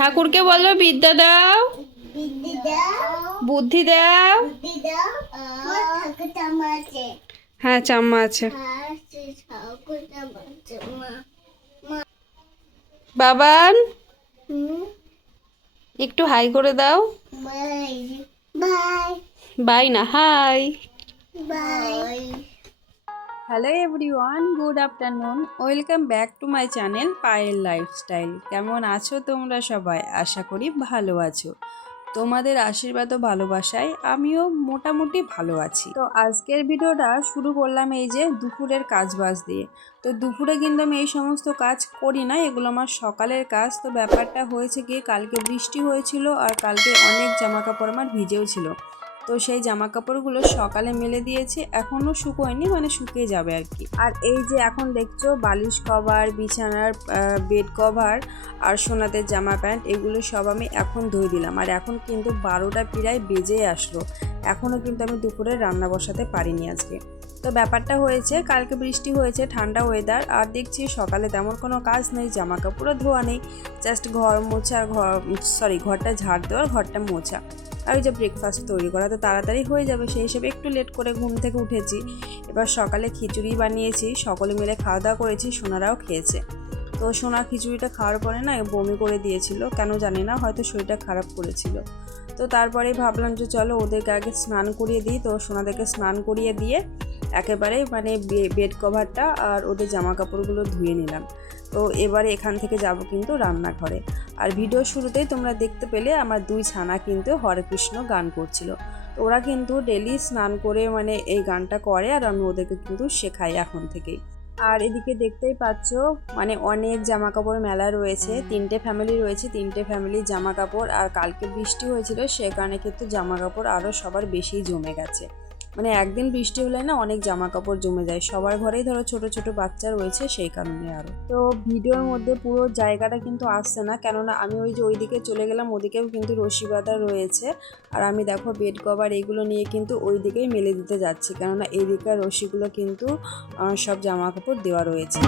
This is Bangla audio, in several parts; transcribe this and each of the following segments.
ঠাকুরকে বলো বিদ্যা দাও। বুদ্ধি দাও। হ্যাঁ চাম্মা আছে। বাবান একটু হাই করে দাও। বাই না hi. Bye. Hello everyone good afternoon welcome back to my channel Payel lifestyle কেমন আছো তোমরা সবাই? আশা করি ভালো আছো। তোমাদের আশীর্বাদ ও ভালোবাসায় আমিও মোটামুটি ভালো আছি। তো আজকের ভিডিওটা শুরু করলাম এই যে দুপুরের কাজ বাজ দিয়ে। তো দুপুরে কিন্তু আমি এই সমস্ত কাজ করি না, এগুলো আমার সকালের কাজ। তো ব্যাপারটা হয়েছে কি কালকে বৃষ্টি হয়েছিল আর কালকে অনেক জামা কাপড় আমার ভিজেও ছিল। তো সেই জামা কাপড়গুলো সকালে মেলে দিয়েছি, এখনও শুকোয়নি মানে শুকিয়ে যাবে আর কি। আর এই যে এখন দেখছ বালিশ কভার, বিছানার বেড কভার আর সোনাদের জামা প্যান্ট, এগুলো সব আমি এখন ধুয়ে দিলাম। আর এখন কিন্তু বারোটা প্রায় বেজে আসলো। এখনও কিন্তু আমি দুপুরে রান্না বসাতে পারিনি আজকে। তো ব্যাপারটা হয়েছে, কালকে বৃষ্টি হয়েছে, ঠান্ডা ওয়েদার আর দেখছি সকালে তেমন কোনো কাজ নেই জামা কাপড়ও ধোয়া নেই জাস্ট ঘর মোছা, ঘর সরি ঘরটা ঝাড় দেওয়ার ঘরটা মোছা। আর ওই যে ব্রেকফাস্ট তৈরি করা, তো তাড়াতাড়ি হয়ে যাবে। সেই হিসেবে একটু লেট করে ঘুম থেকে উঠেছি। এবার সকালে খিচুড়ি বানিয়েছি, সকলে মিলে খাওয়া দাওয়া করেছি, সোনারাও খেয়েছে। তো সোনা খিচুড়িটা খাওয়ার পরে না বমি করে দিয়েছিল, কেন জানি না, হয়তো শরীরটা খারাপ করেছিল। তো তারপরে ভাবলাম যে চলো ওদেরকে আগে স্নান করিয়ে দিই, তো সোনাদেরকে স্নান করিয়ে দিয়ে একেবারে মানে বেড কভারটা আর ওদের জামা কাপড়গুলো ধুয়ে নিলাম। তো এবারে এখান থেকে যাব কিন্তু রান্নাঘরে। আর ভিডিও শুরুতেই তোমরা দেখতে পেলে আমার দুই ছানা কিন্তু হরে কৃষ্ণ গান করছিল। তো ওরা কিন্তু ডেলি স্নান করে মানে এই গানটা করে আর আমি ওদেরকে কিন্তু শেখাই এখন থেকেই। আর এদিকে দেখতেই পাচ্ছ মানে অনেক জামা কাপড় মেলা রয়েছে, তিনটে ফ্যামিলি রয়েছে, তিনটে ফ্যামিলির জামা কাপড় আর কালকে বৃষ্টি হয়েছিল, সে কারণে কিন্তু জামা কাপড় আরও সবার বেশি জমে গেছে। মানে একদিন বৃষ্টি হলে না অনেক জামা কাপড় জমে যায়। সবার ঘরেই ধরো ছোট ছোট বাচ্চা রয়েছে সেই কারণে আরও তো ভিডিওর মধ্যে পুরো জায়গাটা কিন্তু আসছে না, কেননা আমি ওই যে ওইদিকে চলে গেলাম, ওদিকেও কিন্তু রশি বাঁধা রয়েছে। আর আমি দেখো বেড কভার এগুলো নিয়ে কিন্তু ওই দিকেই মেলে দিতে যাচ্ছি, কেননা এই দিকের রশিগুলো কিন্তু সব জামা কাপড় দেওয়া রয়েছে।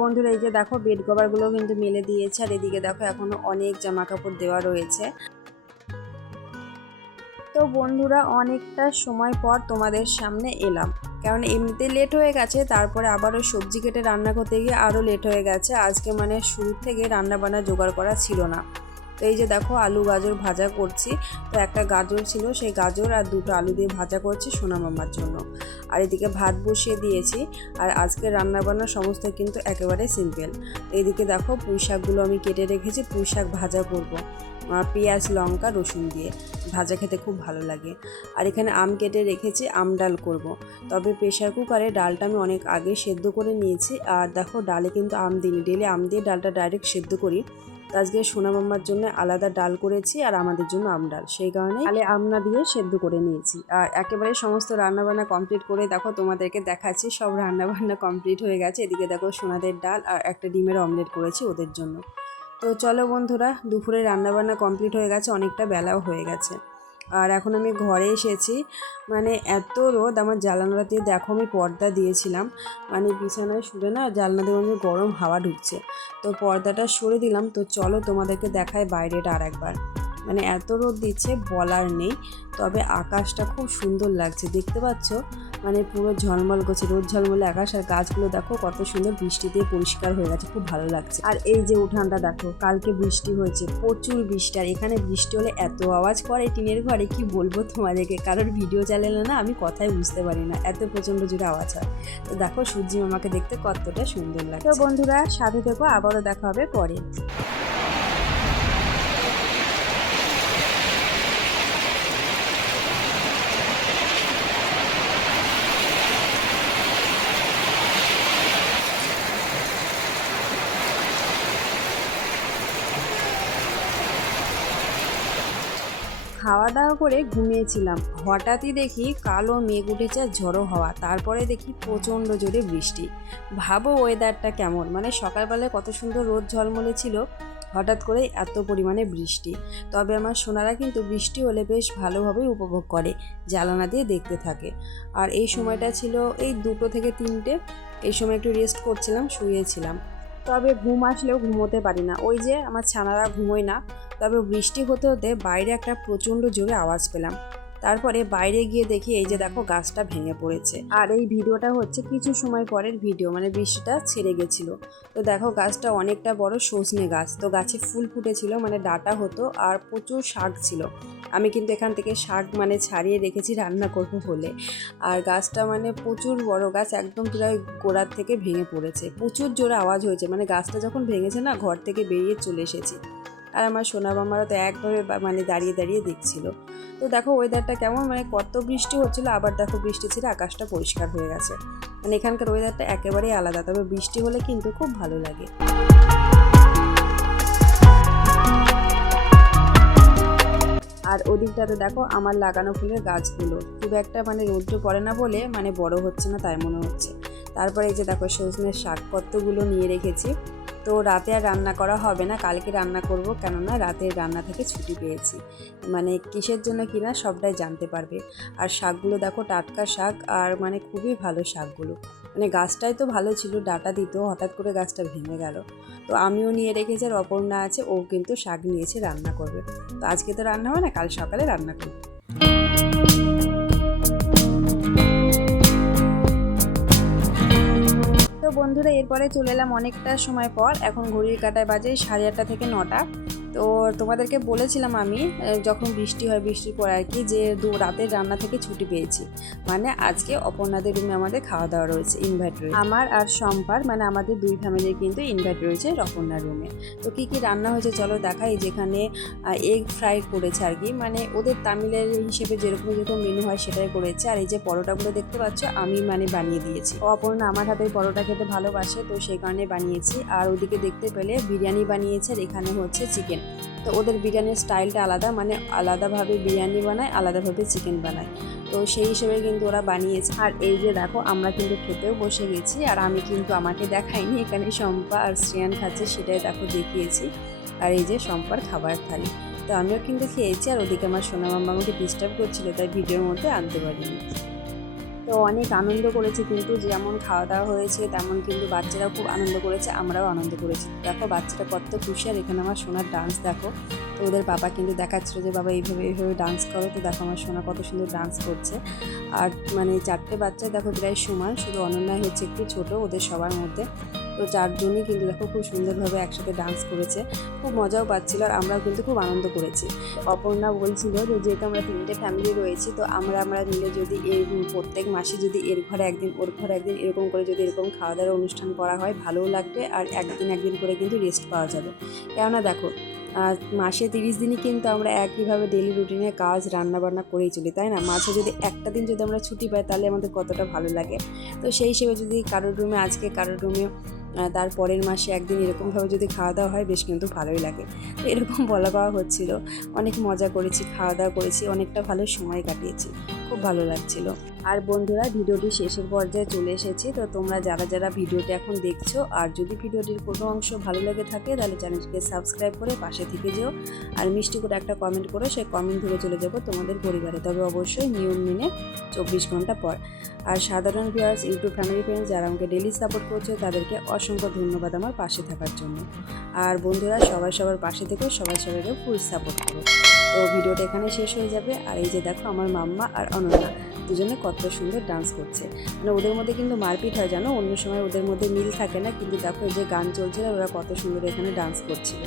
বন্ধুরা, এই যে দেখো বেড কভারগুলো কিন্তু মেলে দিয়েছে, আর এদিকে দেখো এখনও অনেক জামা কাপড় দেওয়া রয়েছে। তো বন্ধুরা, অনেকটা সময় পর তোমাদের সামনে এলাম। কারণ এমনিতে লেট হয়ে গেছে, তারপরে আবারও সবজি কেটে রান্না করতে গিয়ে আরও লেট হয়ে গেছে। আজকে মানে শুরু থেকে রান্না বান্না জোগাড় করা ছিল না। তো এই যে দেখো আলু গাজর ভাজা করছি, তো একটা গাজর ছিল, সেই গাজর আর দুটো আলু দিয়ে ভাজা করছি সোনা মামার জন্য। আর এদিকে ভাত বসিয়ে দিয়েছি, আর আজকে রান্না বান্না সমস্ত কিন্তু একেবারে সিম্পল। এইদিকে দেখো পুঁই শাকগুলো আমি কেটে রেখেছি, পুঁই শাক ভাজা করব। পেঁয়াজ, লঙ্কা, রসুন দিয়ে। ভাজা খেতে খুব ভালো লাগে। আর এখানে আম কেটে রেখেছি, আম ডাল করব। তবে প্রেশার কুকারে ডালটা আমি অনেক আগে সেদ্ধ করে নিয়েছি, আর দেখো ডালে কিন্তু আম দিইনি। ডেলে আম দিয়ে ডালটা ডাইরেক্ট সেদ্ধ করি। আজকে সোনা মাম্মার জন্য আলাদা ডাল করেছি আর আমাদের জন্য আম ডাল। সেই কারণে আলে আমনা দিয়ে সেদ্ধ করে নিয়েছি। আর একেবারে সমস্ত রান্নাবান্না কমপ্লিট করে দেখো, তোমাদেরকে দেখাচ্ছি, সব রান্নাবান্না কমপ্লিট হয়ে গেছে। এদিকে দেখো সোনাদের ডাল আর একটা ডিমের অমলেট করেছি ওদের জন্য। তো চলো বন্ধুরা, দুপুরে রান্নাবান্না কমপ্লিট হয়ে গেছে, অনেকটা বেলাও হয়ে গেছে। আর এখন আমি ঘরে এসেছি। মানে এত রোদ, আমার জানালা দিয়ে দেখো আমি পর্দা দিয়েছিলাম। মানে বিছানায় শুলে না জানলা দিয়ে আমি গরম হাওয়া ঢুকছে। তো পর্দাটা সরে দিলাম। তো চলো তোমাদেরকে দেখায় বাইরেটা আর একবার মানে এত রোদ দিচ্ছে বলার নেই, তবে আকাশটা খুব সুন্দর লাগছে। দেখতে পাচ্ছ? মানে পুরো ঝলমল করছে, রোদ ঝলমলে আকাশ আর গাছগুলো দেখো কত সুন্দর বৃষ্টি দিয়ে পরিষ্কার হয়ে গেছে, খুব ভালো লাগছে। আর এই যে উঠানটা দেখো, কালকে বৃষ্টি হয়েছে, প্রচুর বৃষ্টি। আর এখানে বৃষ্টি হলে এত আওয়াজ করে টিনের ঘরে, কি বলব তোমাদেরকে? কারোর ভিডিও চালালে না আমি কথাই বুঝতে পারি না, এত প্রচণ্ড জোরে আওয়াজ হয়। তো দেখো সূর্যি মামাকে দেখতে কতটা সুন্দর লাগে তো বন্ধুরা, সাথে থেকো, আবারও দেখা হবে পরে। খাওয়া দাওয়া করে ঘুমিয়েছিলাম। হঠাৎই দেখি কালো মেঘ উঠেছে, ঝড়ো হওয়া। তারপরে দেখি প্রচণ্ড জোরে বৃষ্টি। ভাবো ওয়েদারটা কেমন? মানে সকালবেলায় কত সুন্দর রোদ ঝলমলে ছিল, হঠাৎ করেই এত পরিমাণে বৃষ্টি। তবে আমার সোনারা কিন্তু বৃষ্টি হলে বেশ ভালোভাবেই উপভোগ করে, জ্বালানা দিয়ে দেখতে থাকে। আর এই সময়টা ছিল এই দুটো থেকে তিনটে। এই সময় একটু রেস্ট করছিলাম, শুয়েছিলাম। তবে ঘুম আসলেও ঘুমোতে পারি না। ওই যে আমার ছানারা ঘুমোয় না। তবে বৃষ্টি হতে হতে বাইরে একটা প্রচণ্ড জোরে আওয়াজ পেলাম। তারপরে বাইরে গিয়ে দেখি এই যে দেখো গাছটা ভেঙে পড়েছে। আর এই ভিডিওটা হচ্ছে কিছু সময় পরের ভিডিও মানে বৃষ্টিটা ছেড়ে গেছিল। তো দেখো গাছটা অনেকটা বড় সজনে গাছ। তো গাছে ফুল ফুটেছিল মানে ডাটা হতো আর প্রচুর শাক ছিল। আমি কিন্তু এখান থেকে শাক মানে ছাড়িয়ে রেখেছি রান্না করব বলে। আর গাছটা মানে প্রচুর বড় গাছ, একদম প্রায় গোড়ার থেকে ভেঙে পড়েছে। প্রচুর জোরে আওয়াজ হয়েছে মানে গাছটা যখন ভেঙেছে না, ঘর থেকে বেরিয়ে চলে এসেছি। আর আমার সোনা বাবারা তো একভাবে মানে দাঁড়িয়ে দাঁড়িয়ে দেখছিল। তো দেখো ওয়েদারটা কেমন? মানে কত বৃষ্টি হচ্ছিল, আবার দেখো বৃষ্টি ছেড়ে আকাশটা পরিষ্কার হয়ে গেছে। মানে এখানকার ওয়েদারটা একেবারেই আলাদা, তবে বৃষ্টি হলে কিন্তু খুব ভালো লাগে। আর ওদিকটাতে দেখো আমার লাগানো ফুলের গাছগুলো। খুব একটা মানে রৌদ্র পড়ে না বলে মানে বড় হচ্ছে না তাই মনে হচ্ছে। তারপরে এই যে দেখো সজনের শাক কতগুলো নিয়ে রেখেছি। তো রাতে আর রান্না করা হবে না। কালকে রান্না করব কেননা রাতের রান্না থেকে ছুটি পেয়েছি। মানে কিসের জন্য কিনা সবটাই জানতে পারবে। আর শাকগুলো দেখো টাটকা শাক আর মানে খুবই ভালো শাকগুলো। মানে গাছটাই তো ভালো ছিল, ডাটা দিত, হঠাৎ করে গাছটা ভেঙে গেল। তো আমিও নিয়ে রেখেছি আর অপর্ণা আছে, ও কিন্তু শাক নিয়েছে রান্না করবে। তো আজকে তো রান্না হয় না, কাল সকালে রান্না করবে। বন্ধুরা, এরপরে চলে এলাম অনেকটা সময় পর। এখন ঘড়ির কাটায় বাজে সাড়ে আটটা থেকে নটা। তো তোমাদেরকে বলেছিলাম আমি যখন বৃষ্টি হয়, বৃষ্টির পর আর কি যে দু রাতের রান্না থেকে ছুটি পেয়েছি। মানে আজকে অপর্ণাদের রুমে আমাদের খাওয়া দাওয়া রয়েছে ইনভাইট রয়েছে। আমার আর সম্পার মানে আমাদের দুই ফ্যামিলির কিন্তু ইনভাইট রয়েছে অপর্ণার রুমে তো কি কি রান্না হয়েছে চলো দেখাই, যেখানে এগ ফ্রাই করেছে আর কি। মানে ওদের তামিলের হিসেবে যেরকম যেরকম মেনু হয় সেটাই করেছে। আর এই যে পরোটাগুলো দেখতে পাচ্ছ, আমি মানে বানিয়ে দিয়েছি। অপর্ণা আমার হাতের পরোটা খেতে ভালোবাসে, তো সেই কারণে বানিয়েছি। আর ওদিকে দেখতে পেলে বিরিয়ানি বানিয়েছে, আর এখানে হচ্ছে চিকেন তো ওদের বিরিয়ানির স্টাইলটা আলাদা মানে আলাদাভাবে বিরিয়ানি বানায়, আলাদাভাবে চিকেন বানায়। তো সেই হিসেবে কিন্তু ওরা বানিয়েছে। আর এই যে দেখো, আমরা কিন্তু খেতেও বসে গেছি, আর আমি কিন্তু আমাকে দেখাইনি এখানে শম্পা আর শ্রেয়ান খাচ্ছে, সেটাই দেখো দেখিয়েছি। আর এই যে শম্পার খাবার থালি। তো আমিও কিন্তু খেয়েছি, আর ওদিকে আমার সোনা মামা আমাকে ডিস্টার্ব করছিল, তাই ভিডিওর মধ্যে আনতে পারিনি। তো অনেক আনন্দ করেছি কিন্তু যেমন খাওয়া দাওয়া হয়েছে, তেমন কিন্তু বাচ্চারাও খুব আনন্দ করেছে, আমরাও আনন্দ করেছি। দেখো বাচ্চারা কত খুশি আর এখানে আমার সোনার ডান্স দেখো। তো ওদের বাবা কিন্তু দেখাচ্ছিল যে, বাবা, এইভাবে এইভাবে ডান্স করো। তো দেখো আমার সোনা কত সুন্দর ডান্স করছে। আর মানে চারটে বাচ্চা দেখো প্রায় সমান, শুধু অনন্যায় হচ্ছে একটু ছোটো, ওদের সবার মধ্যে। তো চারজনই কিন্তু দেখো খুব সুন্দরভাবে একসাথে ডান্স করেছে। খুব মজাও পাচ্ছিল আর আমরাও কিন্তু খুব আনন্দ করেছি। অপর্ণা বলছিল যে, যেহেতু আমরা তিনটে ফ্যামিলি রয়েছি, তো আমরা আমরা মিলে যদি এই প্রত্যেক মাসে যদি এর ঘরে একদিন, ওর ঘরে একদিন এরকম করে যদি এরকম খাওয়া দাওয়ার অনুষ্ঠান করা হয়, ভালোও লাগবে আর একদিন একদিন করে কিন্তু রেস্ট পাওয়া যাবে। কেননা দেখো মাসে তিরিশ দিনই কিন্তু আমরা একইভাবে ডেলি রুটিনে কাজ রান্না বান্না করেই চলি, তাই না? মাঝে যদি একটা দিন যদি আমরা ছুটি পাই, তাহলে আমাদের কতটা ভালো লাগে? তো সেই হিসেবে যদি কারোর রুমে আজকে কারোর রুমে তার পরের মাসে একদিন এরকমভাবে যদি খাওয়া দাওয়া হয়, বেশ কিন্তু ভালোই লাগে। তো এরকম বলা পাওয়া হচ্ছিল। অনেক মজা করেছি, খাওয়া দাওয়া করেছি, অনেকটা ভালো সময় কাটিয়েছি। খুব ভালো লাগছিল। আর বন্ধুরা, ভিডিওটি শেষের পর্যায়ে চলে এসেছি। তো তোমরা যারা যারা ভিডিওটি এখন দেখছ, আর যদি ভিডিওটির কোনো অংশ ভালো লেগে থাকে, তাহলে চ্যানেলটিকে সাবস্ক্রাইব করে পাশে থেকে যেও। আর মিষ্টি করে একটা কমেন্ট করো, সেই কমেন্ট ধরে চলে যাব তোমাদের পরিবারে। তবে অবশ্যই নিয়ম মেনে চব্বিশ ঘণ্টা পর। আর সাধারণ ভিউয়ার্স ইউটিউব ফ্যামিলি ফ্রেন্ডস যারা আমাকে ডেলি সাপোর্ট করছে, তাদেরকে অসংখ্য ধন্যবাদ আমার পাশে থাকার জন্য। আর বন্ধুরা, সবাই সবার পাশে থেকে, সবাই সবাইকে ফুল সাপোর্ট করো। তো ভিডিওটা এখানে শেষ হয়ে যাবে। আর এই যে দেখো আমার মাম্মা আর অনন্যা। দুজনে কত সুন্দর ডান্স করছে। মানে ওদের মধ্যে কিন্তু মারপিট হয়, জানো? অন্য সময় ওদের মধ্যে মিল থাকে না, কিন্তু দেখো যে গান চলছিল ওরা কত সুন্দর এখানে ডান্স করছিল